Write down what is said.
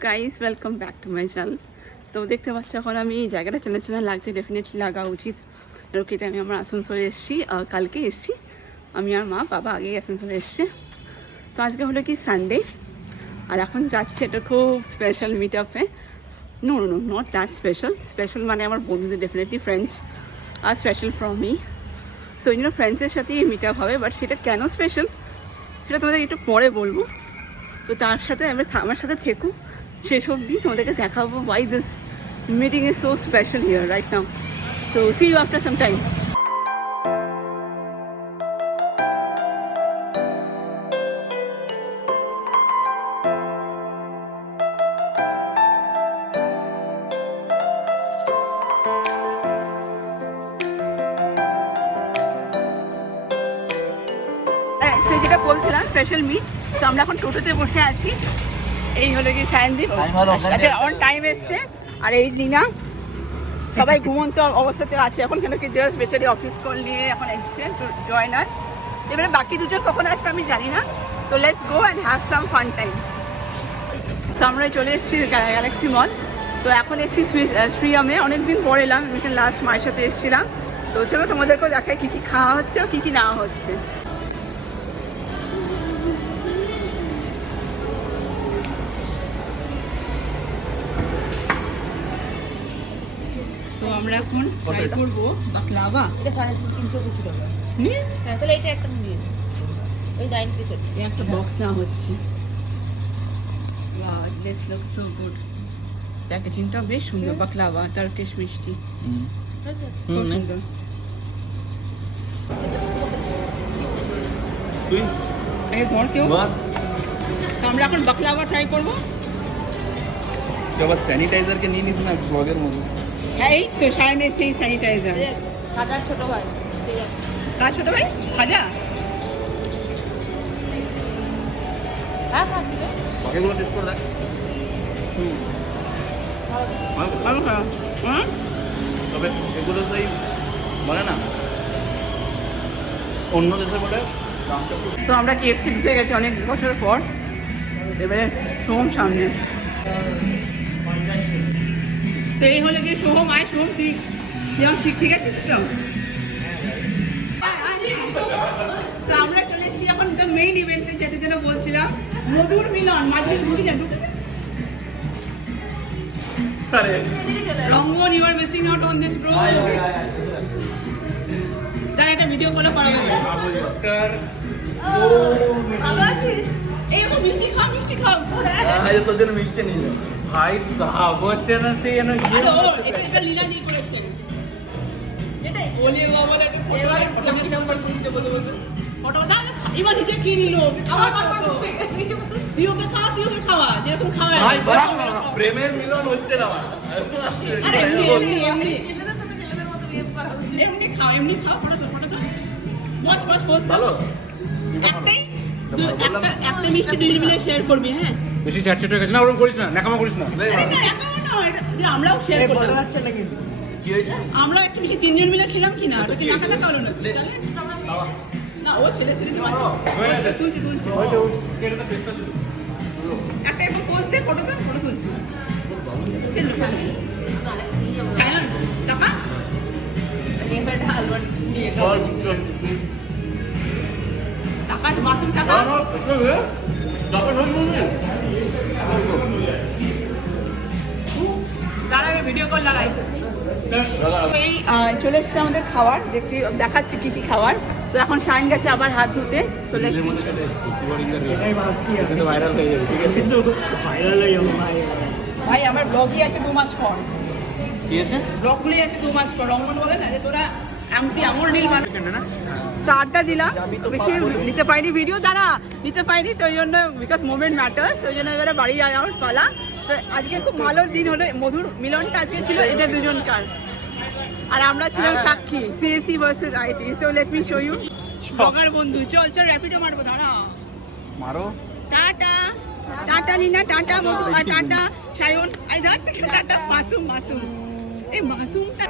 Guys welcome back to my channel. তো দেখতে পাচ্ছ এখন আমি এই জায়গাটা চেনা চেনা লাগছে, ডেফিনেটলি লাগা উচিত। রোকিতে আমি আমার আসানসোলে এসেছি, কালকে এসেছি আমি আর মা, বাবা আগেই আসানসোলে এসছে। তো আজকে হলো কি সানডে, আর এখন যাচ্ছি একটা খুব স্পেশাল মিট আপে। No no no not that special মানে আমার বন্ধুদের, ডেফিনেটলি ফ্রেন্ডস আর স্পেশাল ফ্রম মি। সো ওই জন্য ফ্রেন্ডসের সাথেই এই মিট আপ হবে, বাট সেটা কেন স্পেশাল সেটা তোমাদের একটু পরে বলবো। তো তার সাথে আমার সাথে থেকো শেষ অবধি, তোমাদেরকে দেখাবো why this meeting is so special here right now. So see you after some time. যেটা বলছিলাম স্পেশাল মিট, তো আমরা এখন টোটোতে বসে আছি। এই হলো কি সায়নদীপ অন টাইম এসছে, আর এই লিনা সবাই ঘুমন্ত অবস্থাতে আছে এখন, কেন কি জাস্ট বেচারি অফিস কল নিয়ে এখন এসছে টু জয়েন আস। এবারে বাকি দুজন কখন আসবে আমি জানি না, তো let's go and have some fun time. তো আমরা চলে এসেছি গ্যালাক্সি মল। তো এখন এসেছি শ্রীরামে, অনেকদিন পর এলাম, এখানে লাস্ট মায়ের সাথে এসেছিলাম। তো চলো তোমাদেরকেও দেখায় কী কী খাওয়া হচ্ছে ও কী কী নেওয়া হচ্ছে। তো আমরা এখন ট্রাই করবো বাকলাভা। এটা 350 টাকা। হ্যাঁ, তাহলে এটা একটা নিয়ে নিন। ওই 9 পিসের একটা বক্স না হচ্ছে। Wow, this looks so good. প্যাকেজিংটা বেশ সুন্দর, বাকলাভা টার্কিশ মিষ্টি। আচ্ছা, খুব সুন্দর। এই ঘর কেউ তো আমরা এখন বাকলাভা ট্রাই করবো। আবার স্যানিটাইজার কে নিয়ে নিস না ব্লগের মধ্যে। হ্যাঁ এই তো সায়নে সেই স্যানিটাইজার। খাজার ছোট ভাই, ঠিক আছে। কার ছোট ভাই? খাজা? হ্যাঁ হ্যাঁ, ঠিক আছে। বাকিগুলো টেস্ট করে দেখ। ভালো খারাপ হ্যাঁ, তবে এগুলো সেই বলে না অন্য দেশে বলে দামটা একটু। তো আমরা KFC দিতে গেছি অনেক বছর পর, এবারে সোহম সামনে। তো এই হলো গিয়ে সোহম, আয় সোহম তুই ঠিক আছিস তো? তো আমরা চলে এসেছি এখন দ্য মেইন ইভেন্টে, যেটা যেটা বলছিলাম, মধুর মিলন। মাঝে ঢুকে যান, ঢুকে যান। Rangan, you are missing out on this bro. তার একটা ভিডিও করে পাঠাবো। নমস্কার। ভালো আছিস? এই এখন মিষ্টি খাও, মিষ্টি খাও। আজ তোর জন্য মিষ্টি নিয়ে যাও। ভাই সাহাব বসে না সেই এনে এটা লীলা দিয়ে করেছে। এটাই ওলে বাবা একটা এবার লাকি নাম্বার খুঁজতে বলতে বলতে ফটো দাঁড়া, এবার নিজে কি নিল আমার তুই ওকে খাওয়া যেরকম খাওয়া। ভাই প্রেমের মিলন হচ্ছে না। আরে এমনি ছেলেরা তোকে ছেলেদের মতো বিহেভ করা উচিত। এমনি খাও ফটো তোর মজ ভালো একটা মিষ্টি দুই মিলে শেয়ার করবি। হ্যাঁ বেশি চ্যাট হয়ে গেছে না, ওরকম করিস না, নেকামা করিস না। আমরাও শেয়ার করলাম। কি হয়েছে? আমরা একটা মিষ্টি তিনজন মিলে খেলাম কিনা, ওটা কি নাকা নাকা হলো না? তাহলে না ও ছেলে তুলছি একটা একটু পোজ দে, ফটো তুলছি। সায়ন টাকা এবারটা হালুয়া নিয়ে টাকা মাসুম টাকা দাঁড়াবে ভিডিও কল লাগাই। এই চলে এসছে আমাদের খাবার, দেখাচ্ছি কি কি খাবার। তো এখন সাইন গেছে আবার হাত ধুতে। ভাইরাল হয়ে যাবে, ঠিক আছে? ভাই আমার ব্লগই আছে 2 মাস পর, ঠিক আছে? ব্লগগুলোই আছে 2 মাস পর। রঙ্গন বলে না যে তোরা আমর নীল মানে চারটা দিলাম, বেশি নিতে পারিনি ভিডিও, নিতে পারিনি। তো ওই জন্য বিকজ মোমেন্ট ম্যাটার্স, ওই জন্য এবারে বাড়ি যাওয়ার পালা। তো আজকে খুব ভালো দিন হলো, মধুর মিলনটা আজকে ছিল এদের দুজনকার, আর আমরা ছিলাম সাক্ষী CSE versus IT। So let me show you blogger বন্ধু। চল র্যাপিডো মারবো, দাঁড়া। মারো। টাটা নীনা, টাটা মধু, আর টাটা সায়ন, টাটা মাসুম। এই মাসুমটা